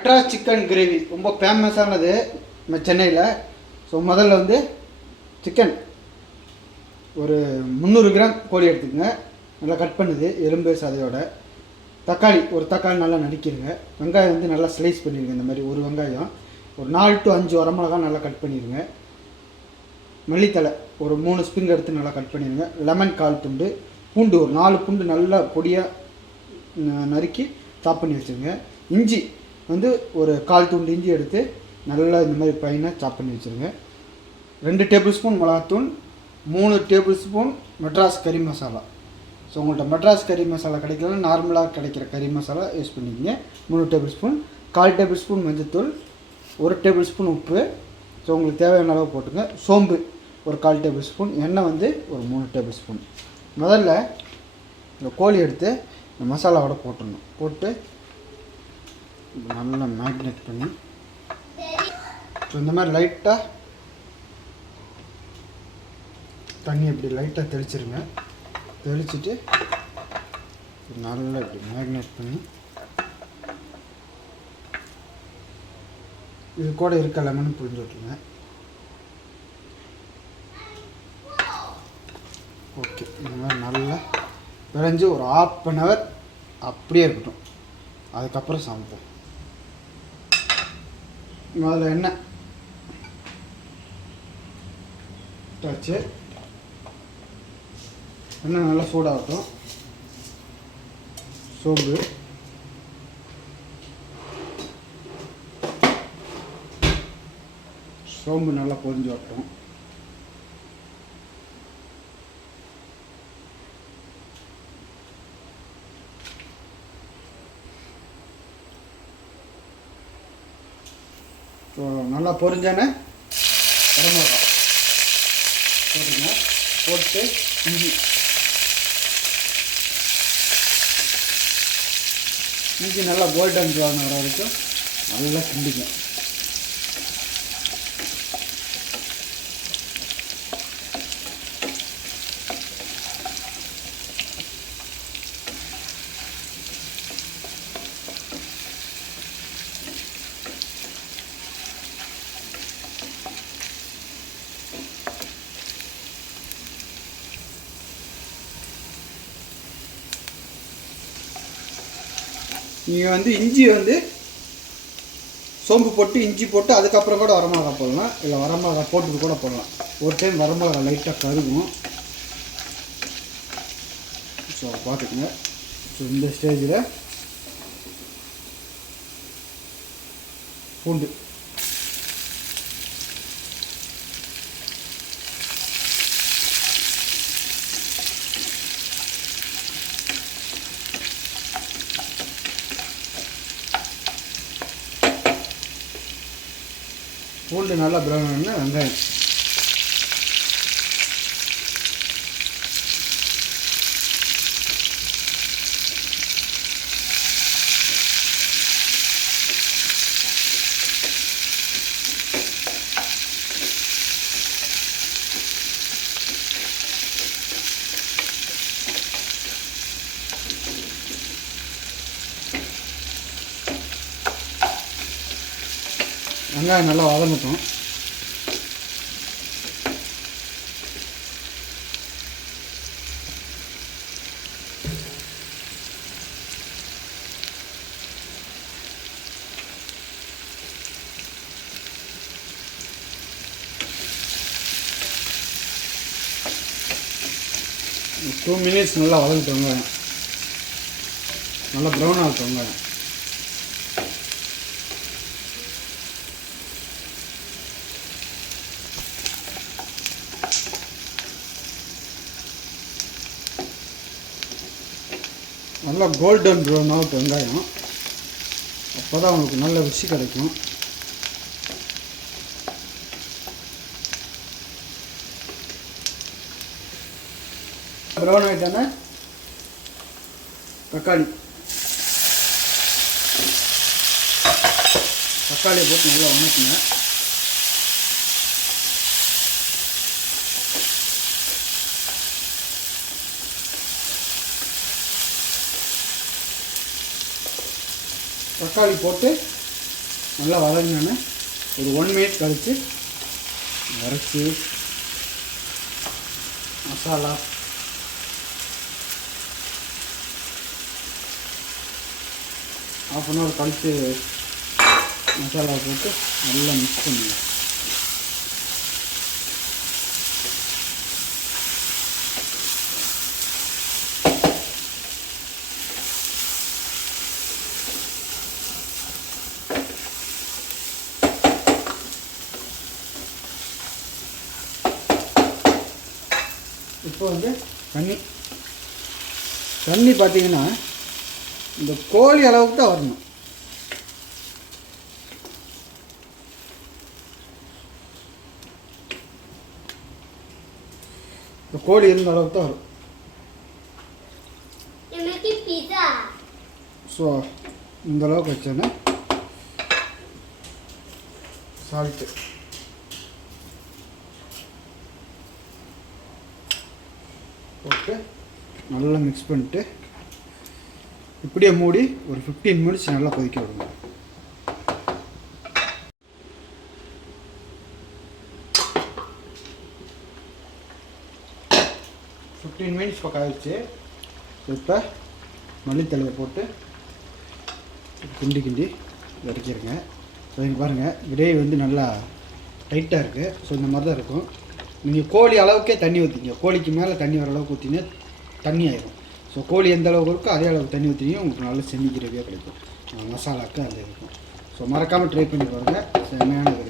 Madras chicken gravy ரொம்ப ஃபேமஸானது நம்ம சென்னையில். ஸோ முதல்ல வந்து சிக்கன் ஒரு 300 கிராம் கோழி எடுத்துக்கங்க, நல்லா கட் பண்ணுது எலும்பு சதையோட. தக்காளி ஒரு தக்காளி நல்லா நறுக்கிடுங்க. வெங்காயம் வந்து நல்லா ஸ்லைஸ் பண்ணிடுங்க. இந்த மாதிரி ஒரு வெங்காயம், ஒரு 4 to 5 வரமிளகா நல்லா கட் பண்ணிடுங்க. மல்லித்தலை ஒரு 3 ஸ்பின் எடுத்து நல்லா கட் பண்ணிடுங்க. லெமன் 1/4 துண்டு, பூண்டு ஒரு 4 பூண்டு நல்லா பொடியாக நறுக்கி சாப் பண்ணி வச்சுருங்க. இஞ்சி வந்து ஒரு 1/4 துண்டு இஞ்சி எடுத்து நல்லா இந்த மாதிரி பையனாக சாப் பண்ணி வச்சுருங்க. 2 டேபிள் ஸ்பூன் மிளகாத்தூள், 3 டேபிள் ஸ்பூன் மெட்ராஸ் கறி மசாலா. ஸோ உங்கள்கிட்ட மெட்ராஸ் கறி மசாலா கிடைக்கலன்னா நார்மலாக கிடைக்கிற கறி மசாலா யூஸ் பண்ணிக்கிங்க. 3 டேபிள் ஸ்பூன், 1/4 டேபிள் ஸ்பூன் மஞ்சத்தூள், 1 டேபிள் ஸ்பூன் உப்பு. ஸோ உங்களுக்கு தேவையான அளவு போட்டுங்க. சோம்பு ஒரு 1/4 டேபிள் ஸ்பூன், எண்ணெய் வந்து ஒரு 3 டேபிள் ஸ்பூன். முதல்ல இந்த கோழி எடுத்து இந்த மசாலாவோட போட்டுடணும். போட்டு நல்லா மேக்னேட் பண்ணி ஸோ இந்த மாதிரி லைட்டாக தண்ணி இப்படி லைட்டாக தெளிச்சிருங்க. தெளிச்சுட்டு நல்லா இப்படி மேக்னேட் பண்ணி இது கூட இருக்க லெமன் புழிஞ்சு விட்டுருங்க. ஓகே, இந்த மாதிரி நல்லா விளைஞ்சி ஒரு 1/2 hour அப்படியே இருக்கட்டும். அதுக்கப்புறம் சமைப்போம். அதில் எண்ணெய் வச்சு எண்ணெய் நல்லா சூடாகட்டும். சோம்பு, சோம்பு நல்லா பொரிஞ்சு வரட்டும். ஸோ நல்லா பொரிஞ்சானே வரமிளகா போட்டுங்க. போட்டு இஞ்சி நல்லா கோல்டன் ப்ரௌன் வர வரைக்கும் நல்லா கிண்டிங்க. நீங்கள் வந்து இஞ்சி வந்து சோம்பு போட்டு இஞ்சி போட்டு அதுக்கப்புறம் கூட வரமிளகா போடலாம், இல்லை வரமிளகா போட்டுட்டு கூட போடலாம். ஒரு டைம் வரமிளகா லைட்டாக கருகும். ஸோ பார்த்துக்குங்க. ஸோ இந்த ஸ்டேஜில் பூண்டு பூண்டு நல்லா ப்ரௌன் ஆனா வெங்காயம் வெங்காயம் நல்லா வதங்கட்டும். ஒரு 2 minutes நல்லா வதங்கட்டும். வெங்காயம் நல்லா ப்ரௌன் ஆகட்டும். வெங்காயம் நல்லா கோல்டன் ப்ரௌன் ஆகட்டும் வெங்காயம். அப்போ தான் உங்களுக்கு நல்ல ருசி கிடைக்கும். ப்ரௌன் ஆகிட்டானே தக்காளியை போட்டு நல்லா வணக்குங்க. தக்காளி போட்டு நல்லா வதங்கினோன்னு ஒரு 1 மினிட் கழித்து இறச்சி மசாலா ½ அன் ஹவர் கழித்து மசாலா போட்டு நல்லா மிக்ஸ் பண்ணுங்கள். இப்போ வந்து தண்ணி பார்த்தீங்கன்னா இந்த கோழி அளவுக்கு தான் வரணும். இந்த கோழி இருந்த அளவுக்கு தான் வரும். ஸோ இந்த அளவுக்கு வச்சோன்னா சால்ட்டு போட்டு நல்லா மிக்ஸ் பண்ணிட்டு இப்படியே மூடி ஒரு 15 மினிட்ஸ் நல்லா கொதிக்க விடுங்க. 15 மினிட்ஸ் பக்கம் ஆயிடுச்சு. இப்போ மல்லித்தலையை போட்டு கிண்டி வதக்கிடுங்க. ஸோ இங்கே பாருங்கள் கிரேவி வந்து நல்லா டைட்டாக இருக்குது. ஸோ இந்த மாதிரி தான் இருக்கும். நீங்கள் கோழி அளவுக்கே தண்ணி ஊற்றிங்க. கோழிக்கு மேலே தண்ணி வர அளவுக்கு ஊற்றினா தண்ணி ஆயிடும். ஸோ கோழி எந்த அளவுக்கு இருக்கோ அதே அளவுக்கு தண்ணி ஊற்றினீங்க உங்களுக்கு நல்ல செமி கிரேவியாக கிடைக்கும். மசாலாவுக்கு அது இருக்கும். ஸோ மறக்காமல் ட்ரை பண்ணி பாருங்கள். செம்மையான கிரேவி.